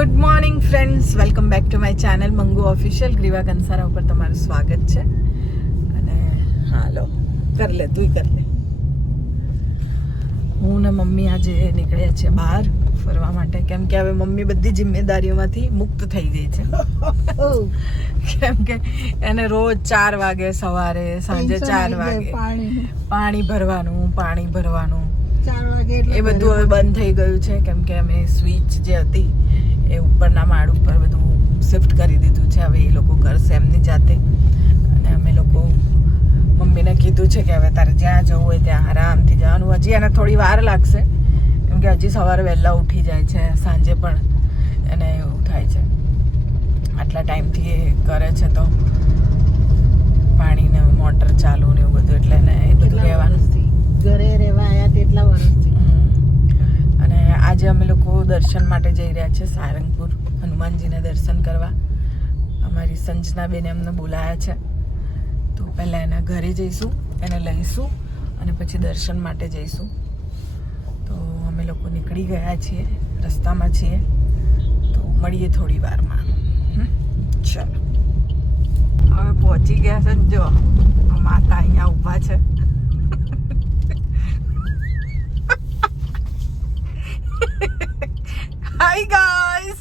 Good morning friends, welcome back to my channel Mangu official. Greeva Kansara ઉપર તમારું સ્વાગત છે. અને હાલો કર લે, તું કર લે. હું ને મમ્મી આજે નીકળ્યા છે બહાર ફરવા માટે, કેમ કે હવે મમ્મી બધી જિમ્મેદારીઓમાંથી મુક્ત થઈ ગઈ છે. કેમ કે એને રોજ 4 વાગે સવારે, સાંજે 4 વાગે પાણી ભરવાનું 4 વાગે એ બધું હવે બંધ થઈ ગયું છે. કેમ કે અમે સ્વિચ જે હતી એ ઉપરના માળ ઉપર બધું શિફ્ટ કરી દીધું છે. હવે એ લોકો કરશે એમની જાતે. અને અમે લોકો મમ્મીને કીધું છે કે હવે તારે જ્યાં જવું હોય ત્યાં આરામથી જવાનું. હજી એને થોડી વાર લાગશે, કેમ કે હજી સવારે વહેલા ઉઠી જાય છે, સાંજે પણ એને એવું થાય છે. આટલા ટાઈમથી એ કરે છે તો પાણીને મોટર ચાલુ ને એવું બધું, એટલે એને એ બધું રહેવાનું. ઘરે રહેવા આવ્યા તેટલા વર્ષથી. અને આજે અમે લોકો દર્શન માટે જઈ રહ્યા છે સારંગપુર, હનુમાનજીને દર્શન કરવા. અમારી સંજનાબેન એમને બોલાયા છે, તો પહેલાં એના ઘરે જઈશું, એને લઈશું અને પછી દર્શન માટે જઈશું. તો અમે લોકો નીકળી ગયા છીએ, રસ્તામાં છીએ, તો મળીએ થોડી વારમાં. ચાલો, હવે પહોંચી ગયા છે. જો માતા અહીંયા ઊભા છે. Hi guys.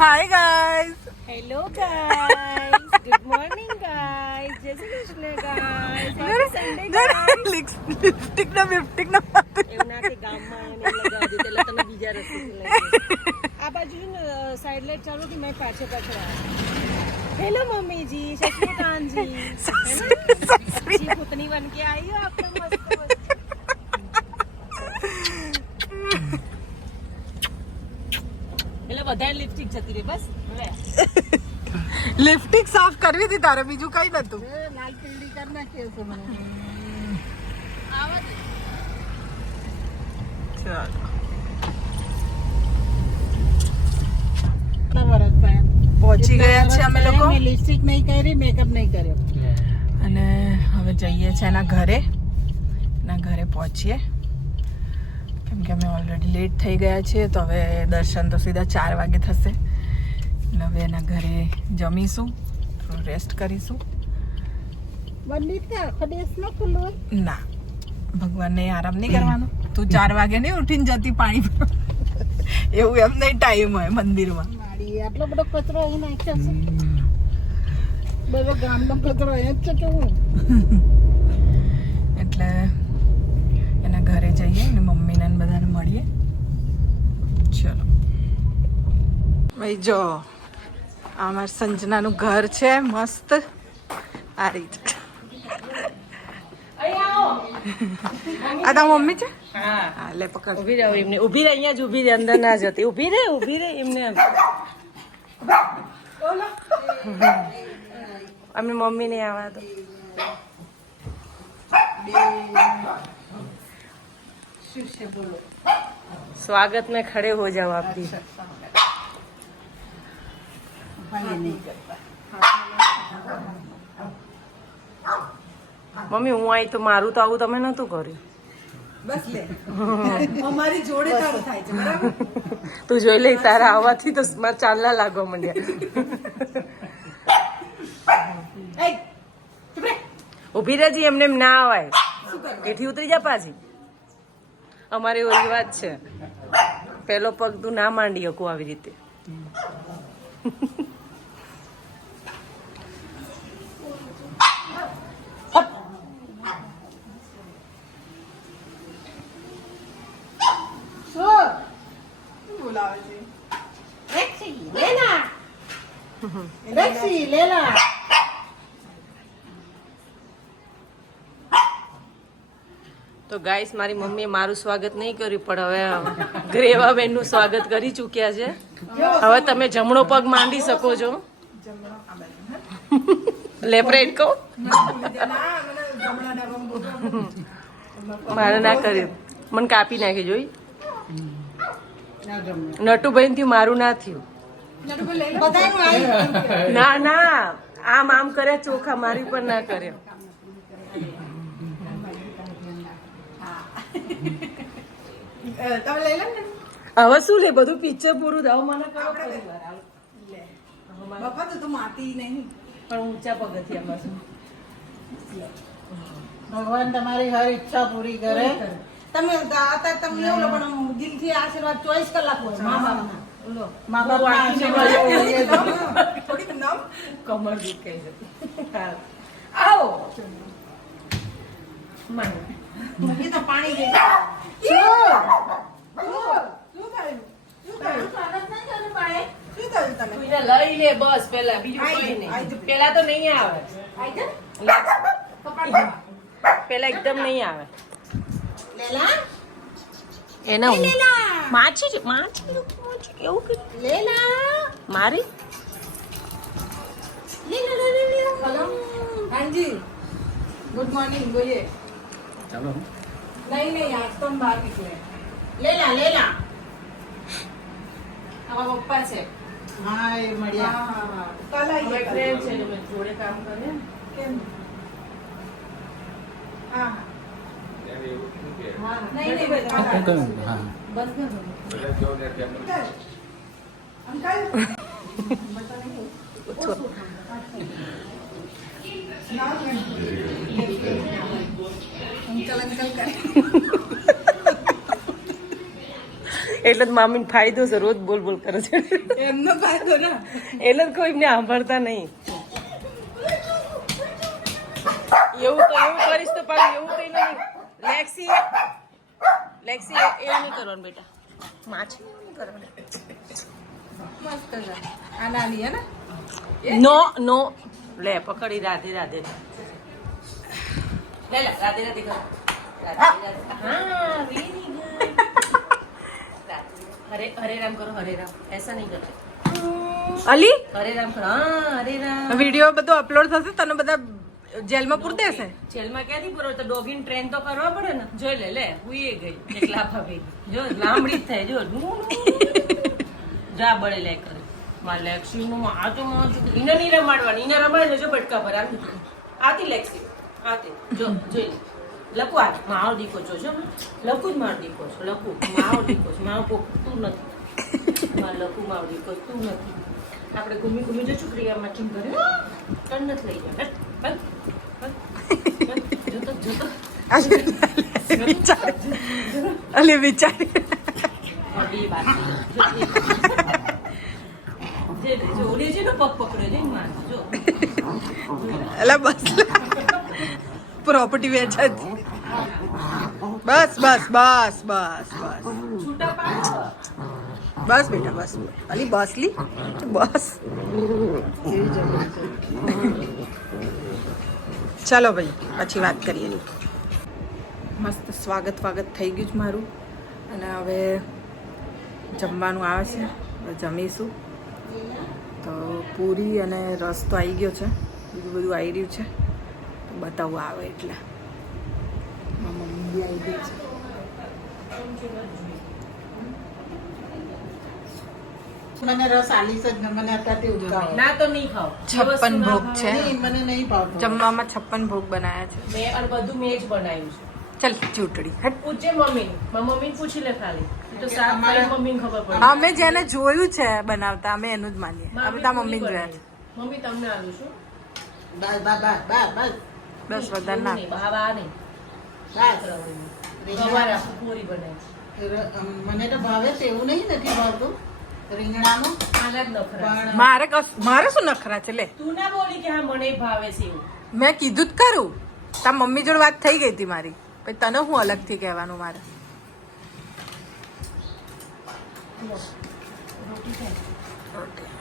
Hi guys. Hello guys, good morning guys, જય Shri Krishna guys, happy Sunday guys. Lipstick ના એવું ના કે ગામમાં આને લગાવી દે એટલે તમે બીજા રસ્તેથી લઈ આ બાજુ સાઈડ લાઈટ ચાલુ કે મેં પાછળ હેલો મમ્મી જી, સત શ્રી અકાલ જી. अच्छी पुतनी बन के आई हो आप तो मस्त मस्त. એટલે વધારે લિપસ્ટિક જતી રહી બસ. લિપસ્ટિક સાફ કરવી હતી તારે, બીજું કઈ નતું. લાલ પીળી કર નાખી હશે મને. પહોંચી ગયા છે અમે લોકો. લિપસ્ટિક નહીં કરી, મેકઅપ નહીં કર્યો. અને હવે જઈએ છે એના ઘરે. એના ઘરે પહોંચીએ, કેમ કે અમે ઓલરેડી લેટ થઈ ગયા છીએ. તો હવે દર્શન તો સીધા 4 વાગે થશે. એટલે હવે એના ઘરે જમીશું, થોડું રેસ્ટ કરીશું. ના, ભગવાનને આરામ નહીં કરવાનો. તું 4 વાગે નહીં ઉઠીને જતી પાણી ભરવા. એવું એમ નહીં ટાઈમ હોય મંદિરમાં. આટલો બધો કચરો અહીં નાખ્યો છે. બધો ગામનો કચરો અહીં જ છે કેવું. એટલે એના ઘરે જઈએ ને મમ્મીને બધાને મળીએ. ચલો ભાઈ, જો આ અમારી સંજનાનું ઘર છે મસ્ત. આ રીતે આ તો મમ્મી છે. હા, લે પકડ. ઉભી રહો એમને, ઉભી રહે અહીંયા જ ઉભી રહે, અંદર ના જતી. ઉભી રહે એમને. અમે મમ્મી ને આવા દો. स्वागत में खड़े हो जाओ आप भी. મમ્મી હું આવી તો મારું તો આવું તમે નતું કર્યું. બસ લે, અમારી જોડે તારું થાય છે બરાબર. તું જોઈ લે, તારા આવવાથી તો મારા ચાલના લાગવા માંડ્યા. ઉભી રહેજી, એમને એમ ના આવાય. એથી ઉતરી જા પાછી. અમારે એવો રિવાજ છે, પેલો પગ તું ના માંડી શકું આવી રીતે. તો ગાઈસ, મારી મમ્મીએ મારું સ્વાગત નહીં કર્યું, પણ હવે ગ્રેવાબેન નું સ્વાગત કરી ચૂક્યા છે. હવે તમે જમણો પગ માંડી શકો છો. લેફ્ટ રાઈટ કહો. મારે ના કર્યું, મને કાપી નાખી જોઈ. નટુભાઈ થયું, મારું ના થયું. ના ના, આમ કર્યા ચોખા, મારી પર ના કર્યો. તમે લઈ લો ને. હવે શું લે બધું પિક્ચર પૂરું દાવ મને કરો ફરી વાર હાલો. બાપા તો તું માતી નહીં. પણ ઊંચા પગથિયામાં છું. ભગવાન તમારી હર ઈચ્છા પૂરી કરે. તમે અત્યારે તમે એવું લો પણ દિલથી આશીર્વાદ 24 કલાક હોય મા બાપના. લો મા બાપના આશીર્વાદ હોય. થોડીક નમ. કમર દુખે છે હા. આવો મને મૂકી તો પાણી ગઈ. તું એને લઈ લે બસ પેલા બીજું કઈ નહીં પેલા તો નહીં આવે પેલા એકદમ નહીં આવે લેલા એને માછી કેવું કે લેલા મારી हेलो हाँ जी गुड मॉर्निंग बोलिए ચાલો नहीं नहीं आज तो हम बाहर निकले લેલા લેલા અમારા પપ્પા છે હા એ મળ્યા. हाँ हाँ कल અમે आइए ફ્રેન્ડ છે એટલે અમે જોડે કામ કરીએ ને. केम? हाँ हाँ नहीं नहीं कल હા आइए। હા બંધ કર દો. अंकल अंकल अंकल करे એટલે જ મામીને ફાયદો છે રોજ બોલ બોલ કરે છે એમનો ફાયદો ના એટલે જ કોઈને સાંભળતા નહીં એવું કરીશ તો પાછું એવું કઈ નહીં લેક્સી એવું નહીં કરવાનું બેટા માછી નહીં કરવાનું मस्त है अनानी है ना નો નો લે પકડી રાધે રાધે લે લે રાધે રાધે કર રાધે રાધે હા વેરી ગુડ હરે હરે રામ કરો હરે રામ ऐसा नहीं करते अली હરે રામ કરો હા હરે રામ વિડિયો બધો અપલોડ થશે તને બધા જેલમાં પૂર દેશે જેલમાં ક્યાંથી પૂરો તો ડોગીને ટ્રેન તો કરવા પડે ને જોઈ લે લે હુઈ ગઈ એક લાફા ભાઈ જો લાંબડી જ થાય જો જા બળે લે કરે માં લેક્સી નું આજો ઈને નહીં રમાડવાની ઈને રમાડે જો બટકા પર આતી લેક્સી આતી જો જોઈ લે લકુ આ મારો દીકો છો જો લકુ જ મારો દીકો છો લકુ મારો દીકો છે મારો પોક તું નથી મારો લકુ મારો દીકો તું નથી આપણે ઘૂમી ઘૂમી જો છોકરીયામાં ચીમ કરે ટન નથી લઈ જાય જોતો જોતો અલી બિચારી અડી બાત જો ઓલી છે ને પગ પકડ્યો છે માર જો અલા બસ પ્રોપર્ટી વેચાતી બસ બસ બસ બસ બસ છૂટા પાડો બસ બેટા બસ અલી બસ લી બસ ચાલો ભાઈ પછી વાત કરીએ મસ્ત સ્વાગત થઈ ગયું છે મારું અને હવે જમવાનું આવે છે હવે જમીશું તો પૂરી અને રસ તો આવી ગયો છે બીજું બધું આવી રહ્યું છે તો બતાવવું આવે એટલે મારી મમ્મી બી આવી ગઈ છે મને રસ આલીસ જ ને મને અત્યારથી ઉજગાવો. ના તો નહીં ખાઓ 56 ભોગ છે નહીં, મને નહીં ભાવતો. જમવામાં 56 ભોગ બનાવ્યા છે મેં અને બધું મેં જ બનાવ્યું છે ચલ ચૂંટણી હટ પૂછે મમ્મી મમ્મી પૂછી લે ખાલી તો સાફ કરી મમ્મીને ખબર પડે અમે જેને જોયું છે બનાવતા અમે એનું જ માનીએ અમે તાર મમ્મી જોયા છે મમ્મી તમને આલું છું બસ બસ બસ બસ બસ વધારે ના બાબા નહીં બસ ગવાર આખું પૂરી બનાવી મને તો ભાવે છે એવું નહીં નથી ભાવતું રીંગણાનું આના જ નખરા પણ મારે શું નખરા છે લે તું ના બોલી કે હા મને ભાવે છે એવું મેં કીધું જ ખરું તાર મમ્મી જોડે વાત થઈ ગઈ હતી મારી પછી તને હું અલગથી કહેવાનું મારે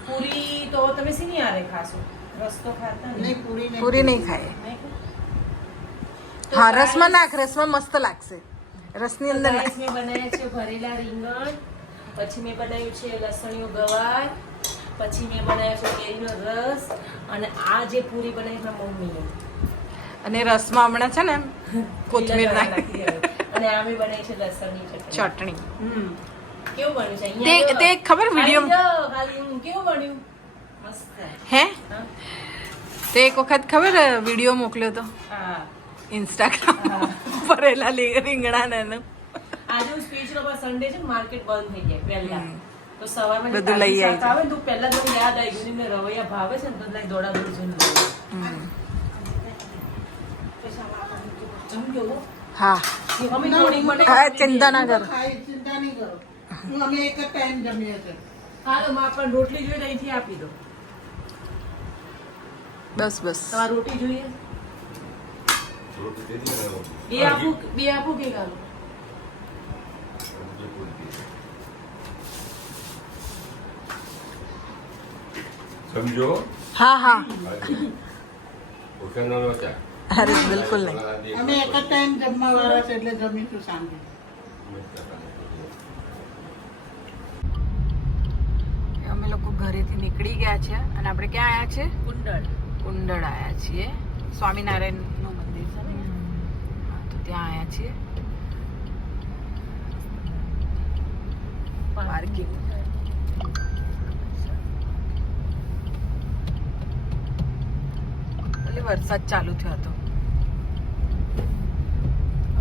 પૂરી તો તમે શેની આરે ખાશો રસ તો ખાતા નહીં નહીં પૂરી નહીં. પૂરી નહીં ખાય નહીં ખાઓ? હા રસમાં નાખ રસમાં મસ્ત લાગશે રસની અંદર Guys, મેં બનાવ્યા છે ભરેલા રીંગણ પછી મેં બનાવ્યું છે લસણીયો ગવાર પછી મેં બનાવ્યો છે કેરીનો રસ અને આ જે પૂરી બનાવી છે મમ્મીએ અને રસમાં હમણાં છે ને કોથમીર નાખી અને આ મેં બનાવી છે લસણની ચટણી ચટણી કેવું બન્યું છે તે અહીંયા તે ખબર વિડીયો ખાલી કેવું બન્યું મસ્ત હે હા તે એક વખત ખબર વિડીયો મોકલ્યો તો હા ઇન્સ્ટાગ્રામ ભરેલા રીંગણા ને એનું. આજે હું સ્પીચ નો સન્ડે છે માર્કેટ બંધ થઈ જાય પહેલા તો સવારમાં બધું લઈ આવી આવે ને તો પહેલા તો યાદ આવી ગયું ને રવૈયા ભાવે છે ને તો લાઈ દોડા દોડ જઈને હા અમે થોડી મને હા ચિંતા ના કરો. ચિંતા નહીં કરો. અમે એક જ ટાઈમ જમીએ છીએ. હા તો માં પણ રોટલી જોઈએ તો અહીંથી આપી દો. બસ બસ તમારે રોટી જોઈએ બે આપું કે ગાલો સમજો હા હા ઓકે નો નહોતા અરે બિલકુલ નહીં. અમે એક જ ટાઈમ જમવા વાળા છે એટલે જમીશું સાંજે. અમે લોકો ઘરેથી નીકળી ગયા છે અને આપણે ક્યાં આવ્યા છે? કુંડળ કુંડળ આવ્યા છીએ. સ્વામિનારાયણ નું મંદિર છે ને? હા, તો ત્યાં આવ્યા છીએ. પાર્કિંગ એટલે વરસાદ ચાલુ થયો હતો.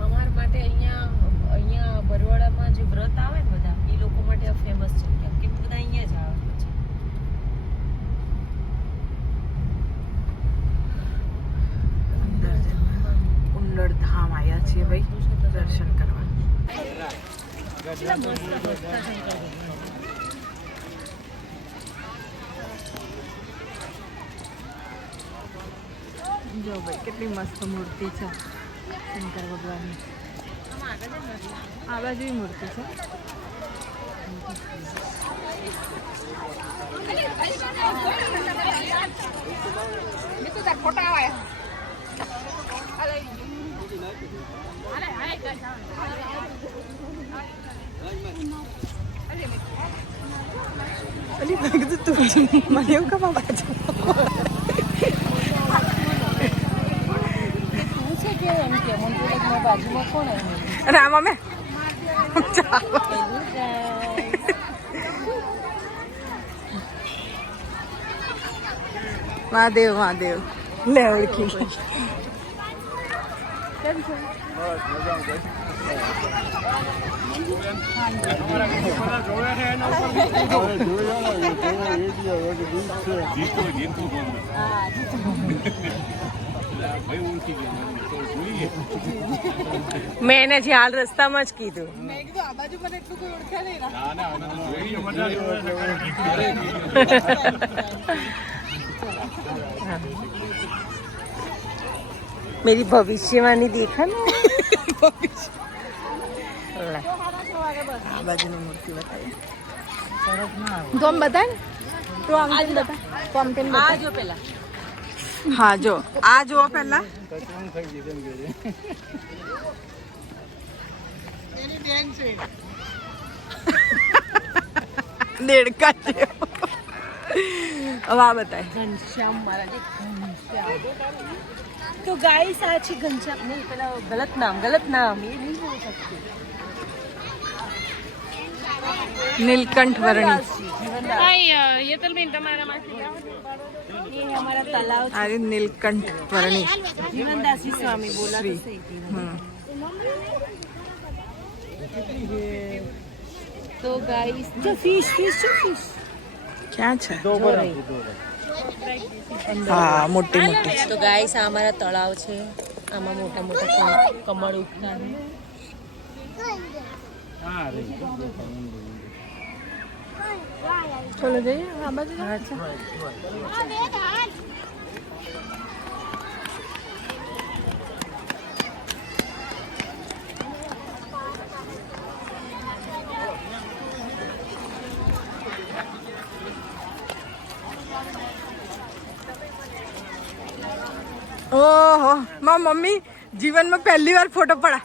અમારા માટે અહીંયા બરવાડામાં જે વ્રત આવે ને બધા એ લોકો માટે ફેમસ છે કેમ કે બધા અહીંયા જ આવે પછી અંદર જવા. કુંડળ ધામ આવ્યા છીએ ભાઈ દર્શન કરવા. જો ભાઈ કેટલી મસ્ત મૂર્તિ છે શંકર ભગવાનની. આ બાજુ મૂર્તિ છે. અલી મેં કીધું તું મને એવું કમાં બાજુ બાજુમાં કોણ રામ અમે મહાદેવ મહાદેવ લે ઓળખી. મેં એને જે હાલ રસ્તામાં જ કીધું મેં કીધું આ બાજુ મને એટલું કોઈ ઓળખ્યા નહીં. मेरी भविष्यवाणी देखा ना આ બાજુની મૂર્તિ બતાવી તો આમ બતાય ને તો આમ કેમ બતા તો આમ કેમ બતા. જો પેલા હા જો આ જુઓ પહેલા. એની બેન છે. દેડકા છે. હવે આ બતાય. ઘનશ્યામ મહારાજ તો ગાઈસ આ છે ઘનશ્યામ નહીં પેલા ગલત નામ એ નહીં બોલ શકતી નીલકંઠ વર્ણી. ये हमारा तालाब આ રહી નીલકંઠ વર્ણી. जीवनदासी स्वामी बोला तो सही હમ. तो गाइस जो फिश ક્યાં છે? હા મોટી મોટી છે. તો ગાઈસ આ અમારા તળાવ છે આમાં મોટા મોટા કમળ ઉગતા છે ચલો જઈએ આ બાજુ. ઓહો મારી મમ્મી જીવનમાં પહેલી વાર ફોટો પડા.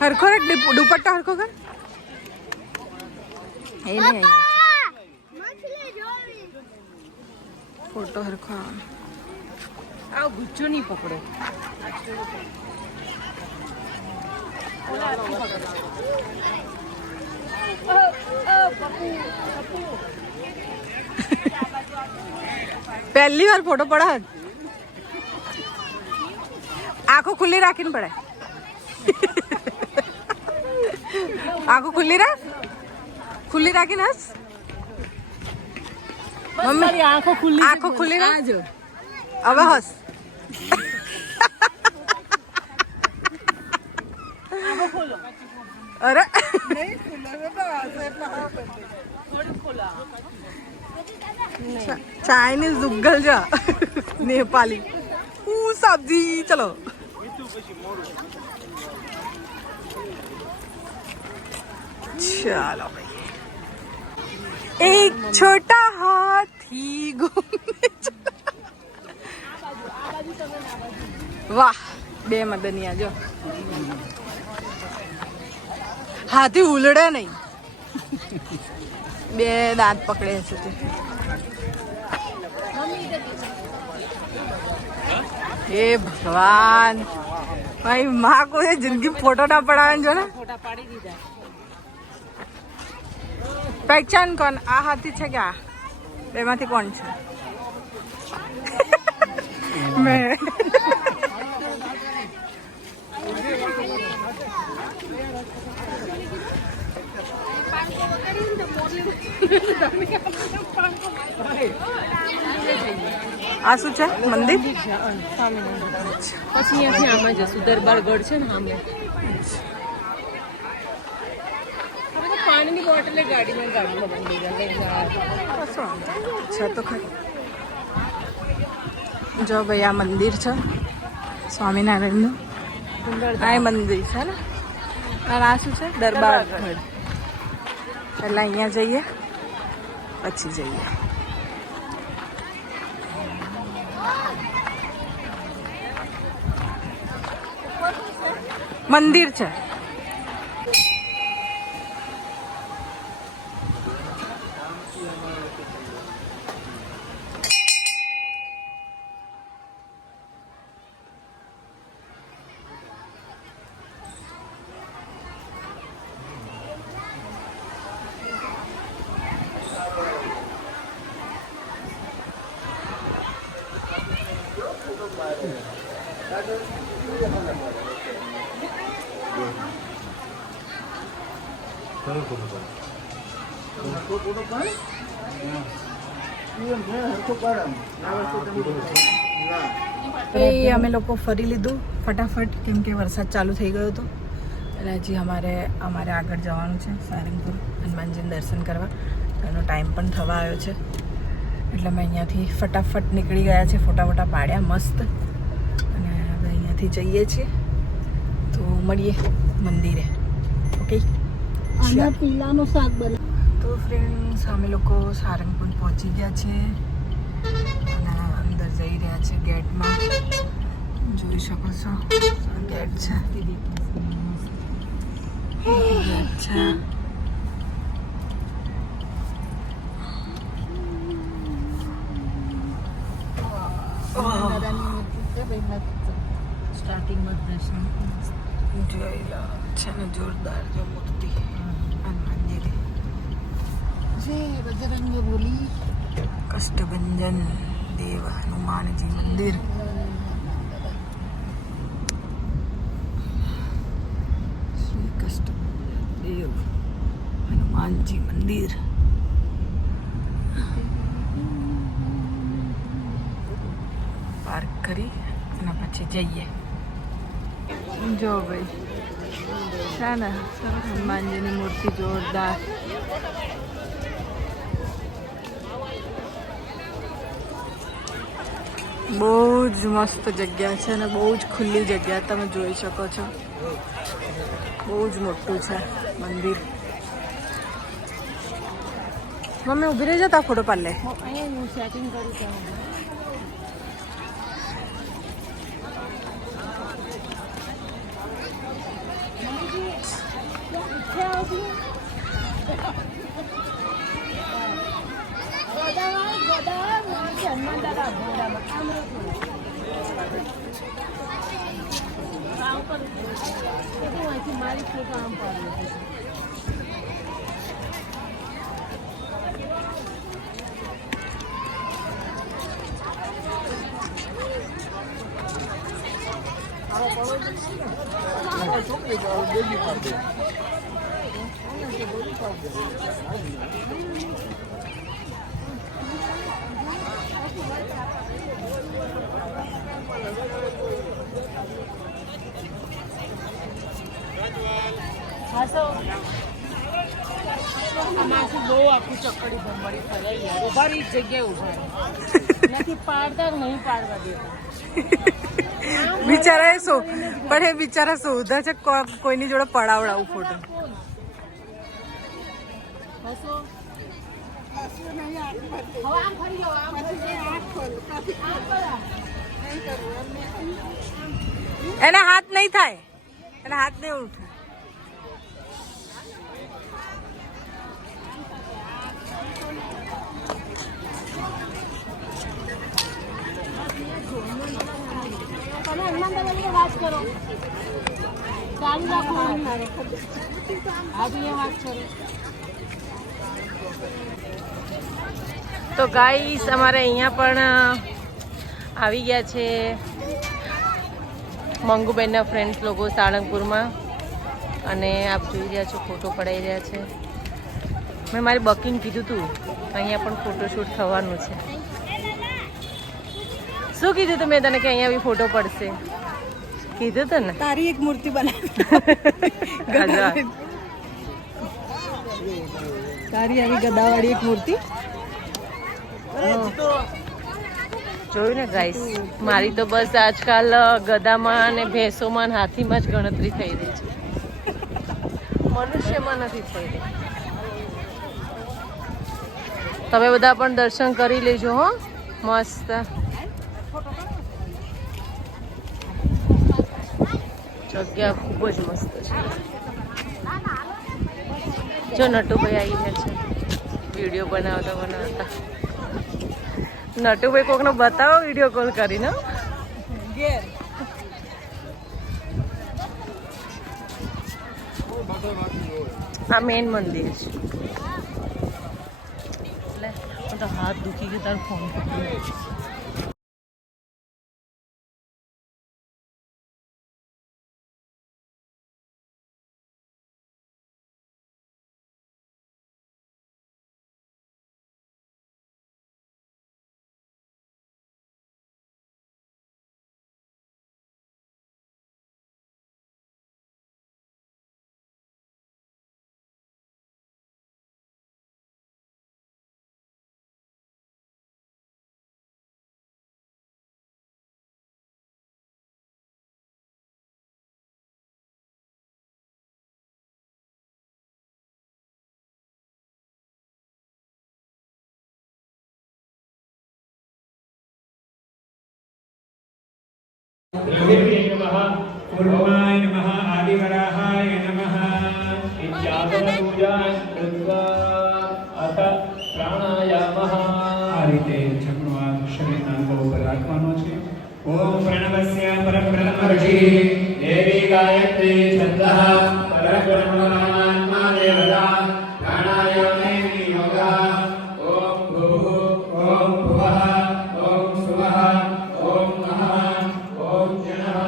હરખો રખ દુપટ્ટા હરખો કર. એ નહીં ફોટો હરખો. આ ગુચ્ચો નહીં પકડો પહેલી વાર ફોટો પડે આંખો ખુલ્લી રાખીને પડે આંખો ખુલ્લી રાખીને હસ મમ્મી આંખો ખુલ્લી રાખ હવે હસ અરે ચાઇનીઝ દુગ્ગલ છે નેપાલી સબ્જી ચલો ચાલો એક છોટા હાથી ઘૂમને વાહ બે મદનિયા જો હાથી ઉલડે નહીં બે દાંત પકડે છે તે હે ભગવાન ભાઈ માં કોઈ જિંદગી ફોટો ના પડાવે જો ને ફોટા પાડી દીધા પહેચાન કોણ આ હાથી છે કે આ બેમાંથી કોણ છે મેં આ શું છે મંદિર પછી અહીંયાથી આમાં જશું દરબારગઢ છે ને સામે પાણીની બોટલે ગાડીમાં બંધી છે તો ખરી જો ભાઈ આ મંદિર છે સ્વામિનારાયણનું આ મંદિર છે ને અને આ શું છે દરબારગઢ પહેલાં અહીંયા જઈએ પછી જઈએ મંદિર છે એ અમે લોકો ફરી લીધું ફટાફટ કેમ કે વરસાદ ચાલુ થઈ ગયો હતો એટલે હજી અમારે આગળ જવાનું છે સારંગપુર હનુમાનજીને દર્શન કરવા એનો ટાઈમ પણ થવા આવ્યો છે એટલે અમે અહીંયાથી ફટાફટ નીકળી ગયા છે ફોટા પાડ્યા મસ્ત અને હવે અહીંયાથી જઈએ છીએ તો મળીએ મંદિરે ઓકે પીલાનું શાક બને તો ફ્રેન્ડ્સ અમે લોકો સારંગપુર પહોંચી ગયા છે અને અંદર જઈ રહ્યા છે ગેટમાં જોઈ શકો છો ગેટ છે અચ્છા સ્ટાર્ટિંગમાં દર્શન જોઈ લો છે ને જોરદાર જો મૂર્તિ હનુમાનજીની જય બજરંગ બોલી કષ્ટભંજન દેવ હનુમાનજી મંદિર શ્રી કષ્ટભંજન દેવ હનુમાનજી મંદિર પાર્ક કરી અને પછી જઈએ જો ભાઈ છે ને હનુમાનજીની મૂર્તિ જોરદાર બહુ જ મસ્ત જગ્યા છે અને બહુ જ ખુલ્લી જગ્યા તમે જોઈ શકો છો બહુ જ મોટું છે મંદિર મમ્મી ઊભી રહી જતા ફોટો પાડ લે અહીંયા હું સેટિંગ કરું છું મારી ફોટો આમ પાડે આમાંથી બહુ આખું ચક્કડી ભમરી ફરાઈ યાર ઉભા રહી જગ્યાએ ઉભા નથી પાડતા નહીં પાડવા દેતા બિચારા પણ એ બિચારા શોધા છે કોઈની જોડે પડાવડાવું ફોટો. હસો હવે આમ ફરી જાઓ આમ ફરી એને હાથ નહીં થાય, એને હાથ નહીં ઉઠે. તમે હનુમાન દાદાની વાત કરો ચાલુ રાખો હા બી વાત કરો. તો ગાઈસ અમારે અહીંયા પણ આવી ગયા છે મંગુબેનના ફ્રેન્ડ્સ લોકો સાળંગપુરમાં, અને આપ જોઈ રહ્યા છો ફોટો પડાઈ રહ્યા છે. મેં મારી બુકિંગ કીધું હતું, અહીંયા પણ ફોટોશૂટ થવાનું છે. શું કીધું તું મેં તને કે અહીંયા બી ફોટો પડશે? કીધું હતું ને. તારી એક મૂર્તિ બનાવી, તારી આવી ગદાવાળી એક મૂર્તિ જોયું ને ગાઈસ. મારી તો બસ આજકાલ ગદામાં અને ભેંસોમાં અને હાથીમાં જ ગણતરી થઈ રહી છે, મનુષ્યમાં નથી થઈ રહી. તમે બધા પણ દર્શન કરી લેજો હો, મસ્ત. જગ્યા ખૂબ જ મસ્ત છે. જો નટુભાઈ આવી ગયા છે વિડીયો બનાવતા બનાવતા. નટુભાઈ કોકનો બતાવો વિડીયો કોલ કરીને. આ મેન મંદિર છે. એટલે તો હાથ દુખી ગયો તારો ફોન પકડી. नमः पूर्वाय नमः आदिवराहाय नमः इत्यादपूजां कृत्वा अथ प्राणायामः आ રીતે છકણો શરીરના અંગો ઉપર રાખવાનો છે. ઓમ પ્रणवस्य परब्रह्म ऋषि देवी गायत्री छन्दः परब्रह्मणात्मा देवता प्राणायामे योगः. ओम भूः ओम भुवः ओम सुवः ओम महः ओम जनः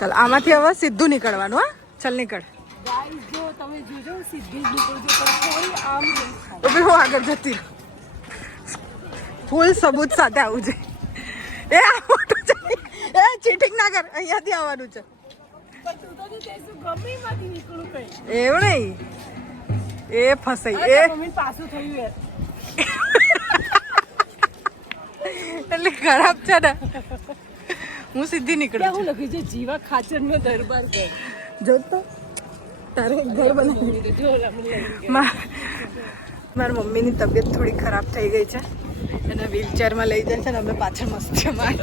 ચાલ આમાંથી હવે સીધું નીકળવાનું. હા ચાલ નીકળ. ગાઈસ જો તમે જોજો સીધી જ નીકળજો પણ કોઈ આમ નહીં થાય. તો હું આગળ જતી રહું. ફૂલ સબૂત સાથે આવું છે. એ આવવાનું છે. એ ચીટિંગ ના કર, અહીંયાથી આવવાનું છે. પણ તું તો જે કહેશું ગમે એમાંથી નીકળું કઈ. એવું નહીં, એ ફસાઈ. એ મમ્મી પાછું થયું યાર. એટલે ખરાબ છે ને. હું સીધી નીકળું ત્યાં હું લખ્યું છે જીવા ખાચરનો દરબાર ઘર. જો તો તારે ઘર બનાવી. જો મને લાગી મારા મમ્મીની તબિયત થોડી ખરાબ થઈ ગઈ છે, એને વ્હીલચેરમાં લઈ જાય છે ને અમે પાછળ મસ્તીમાં.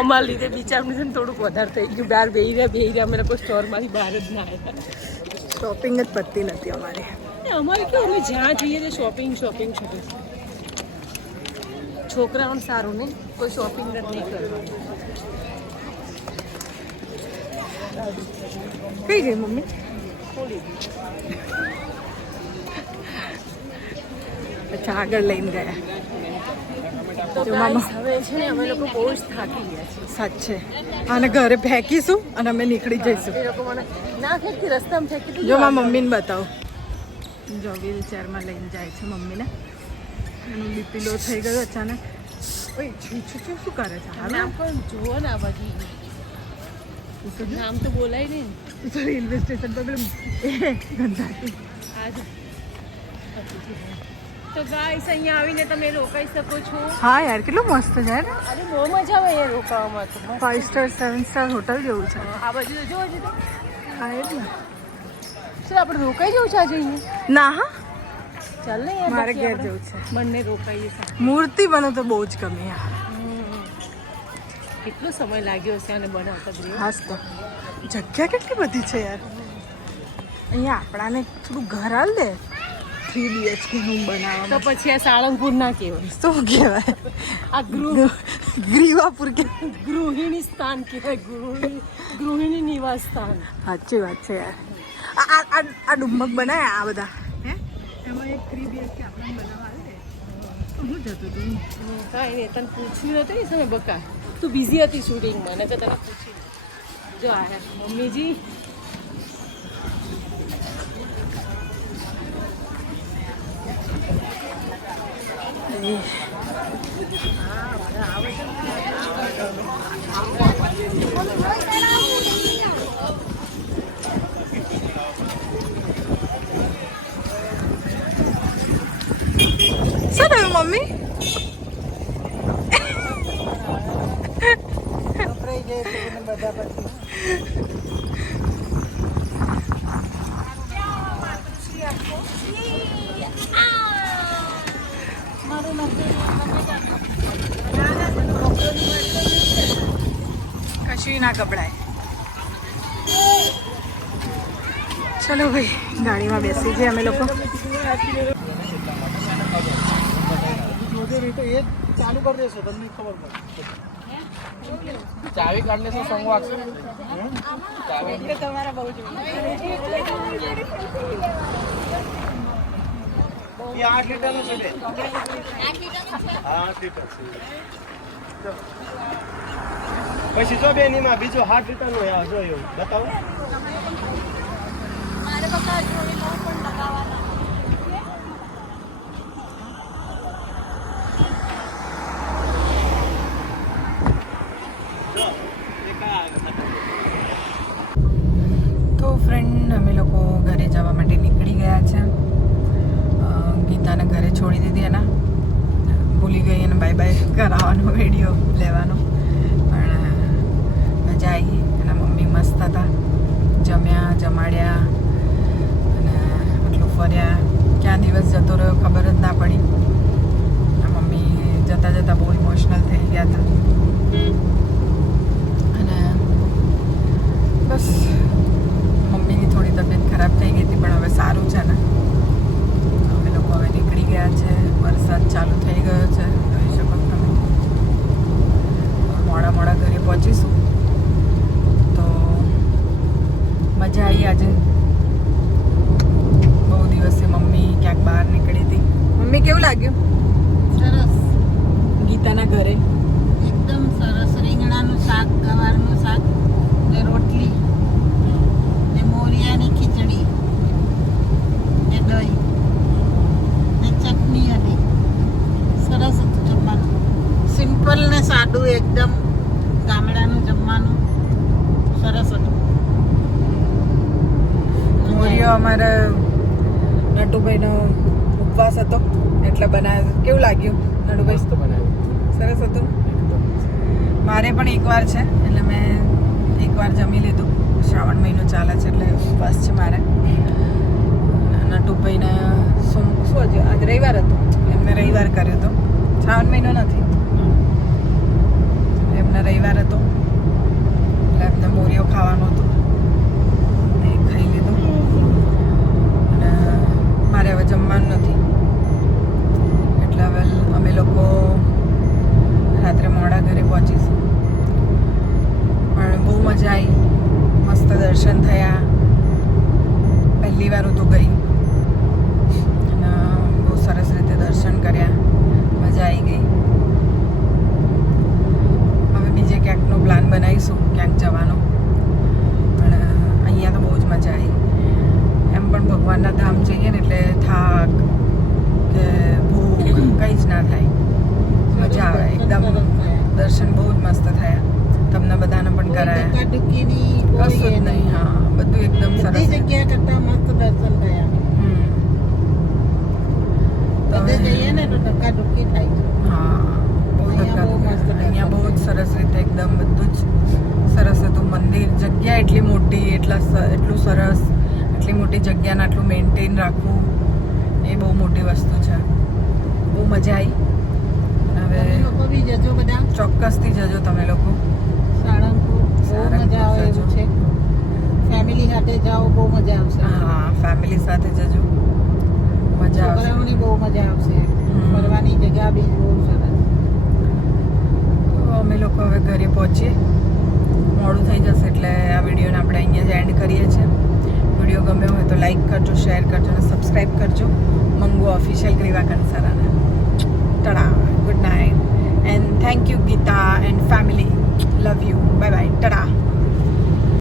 અમારા લીધે બિચારનું છે ને થોડુંક વધારે થઈ ગયું. બહાર બેહી રહ્યા અમે લોકો સ્ટોરમાંથી બહાર જ ના આવ્યા. શોપિંગ જ પતતી નથી અમારી. અમારે કેવું અમે જ્યાં જઈએ તે શોપિંગ. છોકરાઓને સારું નહીં, કોઈ શોપિંગ જ નહીં કરવાનું. કઈ ગઈ મમ્મી? અચ્છા આગળ લઈને ગયા. તો guys, હવે છે ને અમે લોકો બહુ જ થાકી ગયા છીએ. સાચે આને ઘરે ફેંકીશું અને અમે નીકળી જઈશું. એ લોકો મને ના ફેંકતી, રસ્તામાં ફેંકી દીધી. જો મારા મમ્મીને બતાવો. જો વ્હીલચેરમાં લઈને જાય છે મમ્મીને. એનું બીપી લો થઈ ગયો અચાનક. ઓય શું કરે છે? હા નામ પણ જુઓ ને આ બધી. નામ તો બોલાય નહીં ને. તો રેલવે સ્ટેશન પર પેલું ગંધાતી. આજે તો ગાઈસ અહીંયા આવીને તમે રોકાઈ શકો છો. હા યાર કેટલું મસ્ત છે યાર. અરે બહુ મજા આવે અહીંયા રોકાવામાં તો. મસ્ત. 5 સ્ટાર 7 સ્ટાર હોટલ જેવું છે. આ બાજુ તો જોવો છે તો. હા એટલે ચાલ આપણે રોકાઈ જવું છે આજે અહીંયા. ના હા ચાલ ને યાર, મારે બાકી ઘેર આપણે જવું છે. બંને રોકાઈએ છીએ. મૂર્તિ બનો તો બહુ જ ગમે યાર. કેટલો સમય લાગ્યો છે આને બનાવતા જ રહ્યો. હાસ તો જગ્યા કેટલી બધી છે યાર. અહીંયા આપણાને થોડું ઘર હાલ દે 3 BHK નું તો બનાવવા. પછી આ સાળંગપુર ના કહેવાય, શું કહેવાય? આ ગ્રીવાપુર કે ગૃહિણી સ્થાન કહેવાય. ગૃહિણી નિવાસ સ્થાન. સાચી વાત છે યાર. આ ડુમ્મક બનાવ્યા આ બધા હે એમાં એક 3 BHK આપણને બનાવવા આવે તો હું જતું હતું. કાંઈ નહીં, તને પૂછ્યું નતું ને સમય બકા, તું બિઝી હતી શૂટિંગમાં, ને તો તને પૂછી જો આયા મમ્મીજી. શું થયું મમ્મી? કશું ના ગભરાય. ચલો ભાઈ ગાડીમાં બેસી જઈએ અમે લોકો. ચાલુ કરી દેશો તમને ખબર પડે. ચાવી કાઢ લેશો સોંગ વાગશે. એટલે તમારા બહુ એ 8 લીટરનો છે બે. 8 લીટર છે. પછી જો બેન એમાં બીજો 8 લીટરનો જો એવું બતાવો. મારે પપ્પા જોઈ લો પણ લગાવવાના. તો ફ્રેન્ડ અમે લોકો ઘરે જવા માટે નીકળી ગયા છે. ગીતાને ઘરે છોડી દીધી એના ભૂલી ગઈ અને બાય બાય કરાવવાનો વિડીયો લેવાનો. પણ મજા આવી. એના મમ્મી મસ્ત હતા, જમ્યા જમાડ્યા અને આટલું ફર્યા. ક્યાં દિવસ જતો રહ્યો ખબર જ ના પડી. મમ્મી જતાં જતાં બહુ ઇમોશનલ થઈ ગયા હતા અને બસ મમ્મીની થોડી તબિયત ખરાબ થઈ ગઈ હતી પણ હવે સારું છે ને. અમે લોકો હવે નીકળી ગયા છે. વરસાદ ચાલુ થઈ ગયો છે, જોઈ શકો તમે. મોડા ઘરે પહોંચીશું. તો મજા આવી આજે. બહુ દિવસે મમ્મી ક્યાંક બહાર લાગ્યું સરસ ગીતાના ઘરે? એકદમ સરસ. રીંગણાનું શાક, ગવારનું શાક ને રોટલી ને મોરિયાની ખીચડી ને દહીં ને ચટણી હતી. સરસ હતું જમવાનું. સિમ્પલ ને સાદું એકદમ ગામડાનું જમવાનું સરસ હતું. મોરિયો અમારા નટુભાઈનો ઉપવાસ હતો એટલે બનાવ્યો. કેવું લાગ્યું નટુભાઈ? મસ્ત બનાવ્યું. સરસ હતું. મારે પણ એકવાર છે એટલે મેં એકવાર જમી લીધું. શ્રાવણ મહિનો ચાલે છે એટલે ઉપવાસ છે મારે. નટુભાઈને શું હજુ આજ રવિવાર હતો, એમને રવિવાર કર્યો હતો. શ્રાવણ મહિનો નથી, એમને રવિવાર હતો એટલે એમને મોરિયો ખાવાનું હતું. એ ખાઈ લીધું અને મારે હવે જમવાનું નથી એટલે હવે અમે લોકો રાત્રે મોડા ઘરે પહોંચીશું. પણ બહુ મજા આવી, મસ્ત દર્શન થયા. પહેલી વાર હું તો ગઈ અને બહુ સરસ રીતે દર્શન કર્યા, મજા આવી ગઈ. હવે બીજે ક્યાંકનો પ્લાન બનાવીશું, ક્યાંક જવાનો. પણ અહીંયા તો બહુ જ મજા આવી. એમ પણ ભગવાનના ધામ જઈએ ને એટલે થાક કે ભૂખ કંઈ જ ના થાય, મજા આવે એકદમ. દર્શન બહુ જ મસ્ત થયા. તમને બધાને પણ કરાયા. ધક્કાધુક્કીની કશું કોઈ જ એ નહીં. હા, બધું એકદમ સરસ. બધી જગ્યા કરતા મસ્ત દર્શન થયા. બધે જઈએ ને તો ધક્કાધુક્કી થાય છે. હા, બહુ અહીંયા બહુ મસ્ત ધક્કા. અહીંયા બહુ જ સરસ રીતે એકદમ બધું જ સરસ હતું. મંદિર, જગ્યા એટલી મોટી, એટલું સરસ, એટલી મોટી જગ્યાને આટલું મેન્ટેન રાખવું એ બહુ મોટી વસ્તુ છે. બહુ મજા આવી. હવે તમે લોકો બી જજો બધા. ચોક્કસથી જજો તમે લોકો. સાળંગપુર બહુ સાળંગપુર મજા આવે જજો. એવું છે. ફેમિલી સાથે જાઓ બહુ મજા આવશે. હા, ફેમિલી સાથે જજો, મજા આવશે. છોકરાઓની બહુ મજા આવશે. ફરવાની જગ્યા બી બહુ સરસ. તો અમે લોકો હવે ઘરે પહોંચીએ, મોડું થઈ જશે એટલે આ વિડીયોને આપણે અહીંયા જ એન્ડ કરીએ છીએ. વિડીયો ગમ્યો હોય તો લાઈક કરજો, શેર કરજો અને સબસ્ક્રાઈબ કરજો મંગુ ઓફિશિયલ ગ્રીવા કંસારાને. Tata, good night and thank you Gita and family. Love you. Bye bye. Tata.